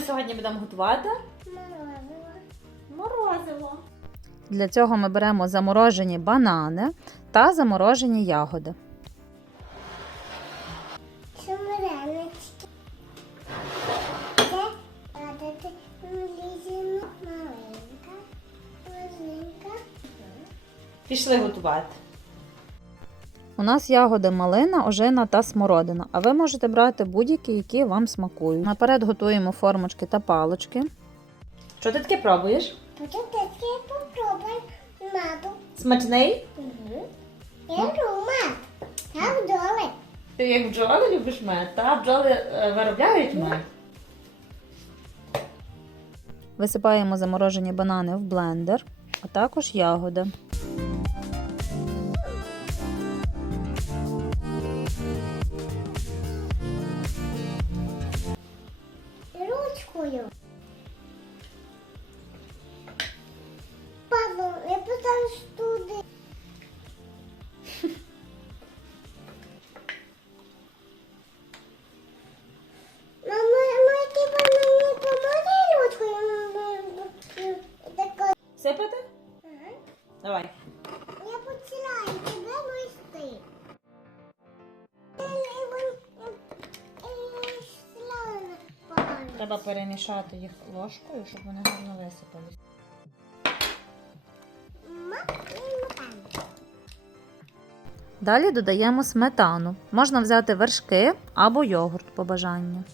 сьогодні будемо готувати Морозиво. морозиво. Для цього ми беремо заморожені банани та заморожені ягоди. Це падати лізіна маленька. Пішли готувати. У нас ягоди малина, ожина та смородина, а ви можете брати будь-які, які вам смакують. Наперед готуємо формочки та палочки. Що ти таке пробуєш? Потім таки попробуй маду. Смачний? Угу. Я люблю мед. Так вдоли. Ти як бджоли любиш мед, та бджоли е, виробляють мед. Висипаємо заморожені банани в блендер, а також ягоди. koyun. Pardon, yapıdan Треба перемішати їх ложкою, щоб вони гарно висипались. Далі додаємо сметану. Можна взяти вершки або йогурт по бажанню.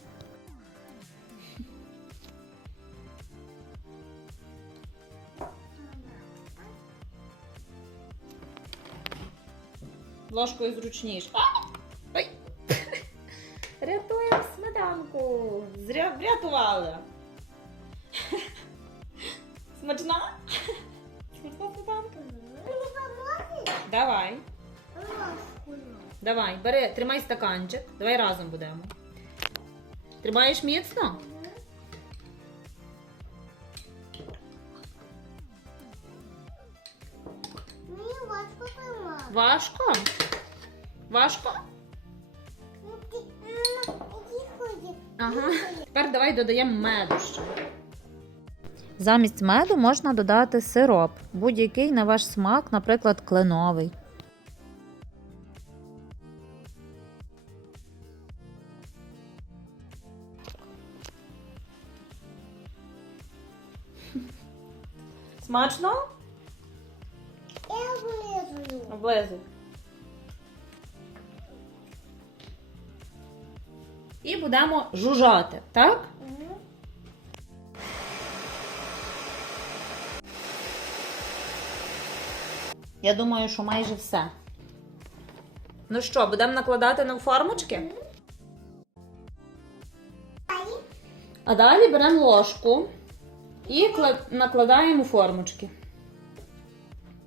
Ложкою зручніше. Сметанку. Зря врятували. Смачна? Смачна сметанка? Давай. Давай, бери, тримай стаканчик. Давай разом будемо. Тримаєш міцно? Мені важко тримати. Важко? Важко? Ага. Тепер давай додаємо меду ще. Замість меду можна додати сироп, будь-який на ваш смак, наприклад, кленовий. Смачно? Я. Облизуй. І будемо жужжати, так? Я думаю, що майже все. Ну що, будемо накладати на формочки? А далі беремо ложку і накладаємо формочки.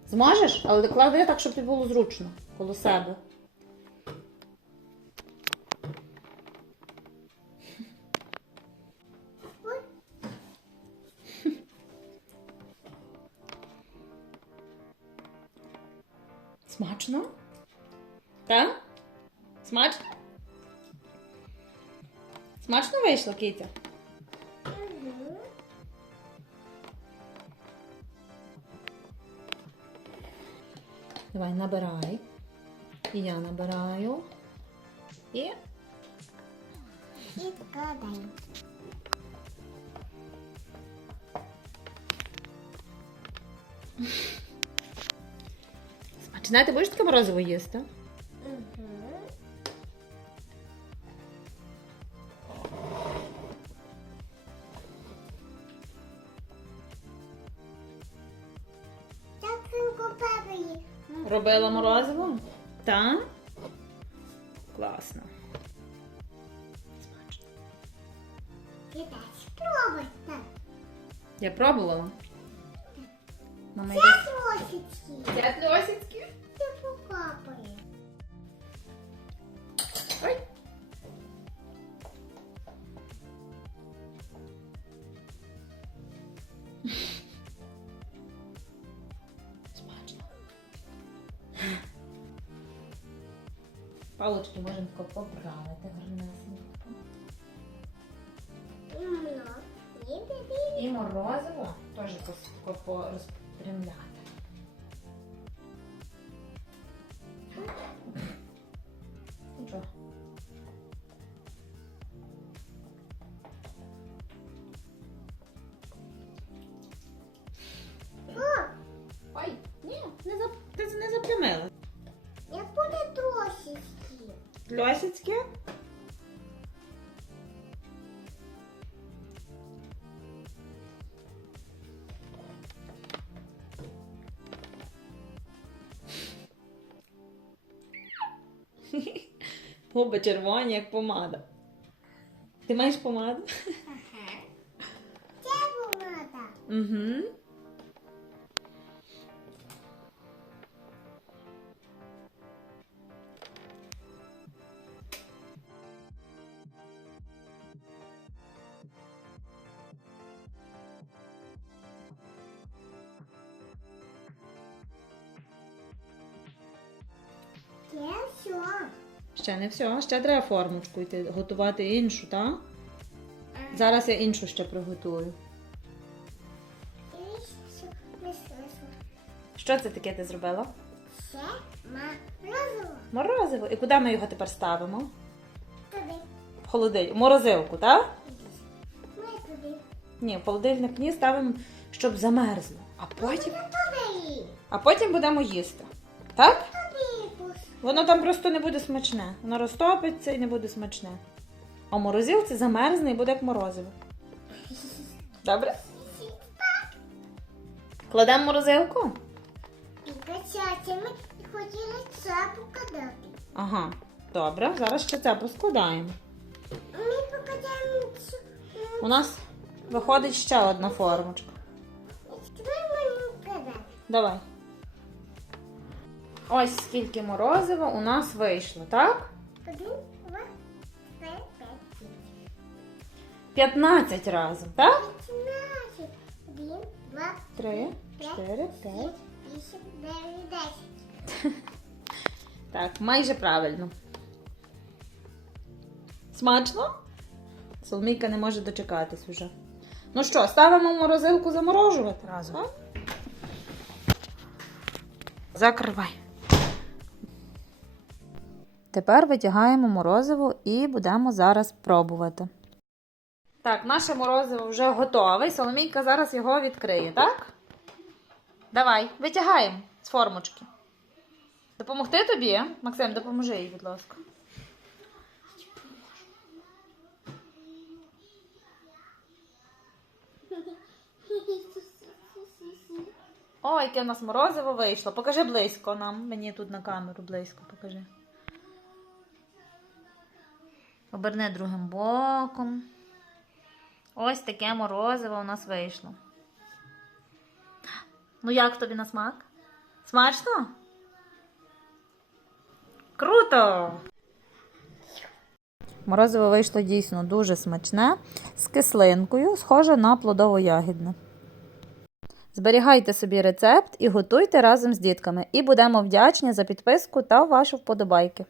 Зможеш? Але клади так, щоб тобі було зручно коло себе. Смачно? Так? Смачно? Смачно вийшло, Кітя? Мгм. Давай, набирай. І я набираю. І І складаю. Смачне. Ти будеш таке морозиво їсти? Мгм. Так, синку, папа. Робила морозиво? Так? Класно. Спробуй. Так. Я пробувала. Мама йде. Трошечки. Це лосицькі? Ти покапає. Ой. Смачно. Палочки можемо тако поправити гарнесенько. І морозиво теж пос- трошечки. Льосицьке? Губи червоні, як помада. Ти маєш помаду? Ага. Це помада. Угу. Ще не все, ще треба формочку йти, готувати іншу, так? Зараз я іншу ще приготую. Що це таке ти зробила? Це морозиво. Морозиво. І куди ми його тепер ставимо? Туди. В холодильник. В морозилку, так? Ми туди. Ні, в холодильник ні, ставимо, щоб замерзло. А потім, а потім будемо їсти. Так? Воно там просто не буде смачне. Воно розтопиться і не буде смачне. А в морозилці замерзне і буде як морозиво. Добре? Кладемо морозилку? І качати ми хотіли це показати. Ага. Добре, зараз ще це поскладаємо. Ми покажемо цю. У нас виходить ще одна формочка. Давай. Ось скільки морозива у нас вийшло, так? Один, два, три, п'ять. 15 разом, так? П'ятнадцять. Один, два, 3, 4, 5. вісім, дев'ять, десять. Так, майже правильно. Смачно? Соломійка не може дочекатись уже. Ну що, ставимо в морозилку заморожувати разом. Так? Закривай. Тепер витягаємо морозиво і будемо зараз пробувати. Так, наше морозиво вже готове. Соломійка зараз його відкриє, так? Давай, витягаємо з формочки. Допомогти тобі? Максим, допоможи їй, будь ласка. О, яке в нас морозиво вийшло. Покажи близько нам. Мені тут на камеру близько покажи. Оберни другим боком. Ось таке морозиво у нас вийшло. Ну як тобі на смак? Смачно? Круто! Морозиво вийшло дійсно дуже смачне, з кислинкою, схоже на плодово-ягідне. Зберігайте собі рецепт і готуйте разом з дітками. І будемо вдячні за підписку та ваші вподобайки.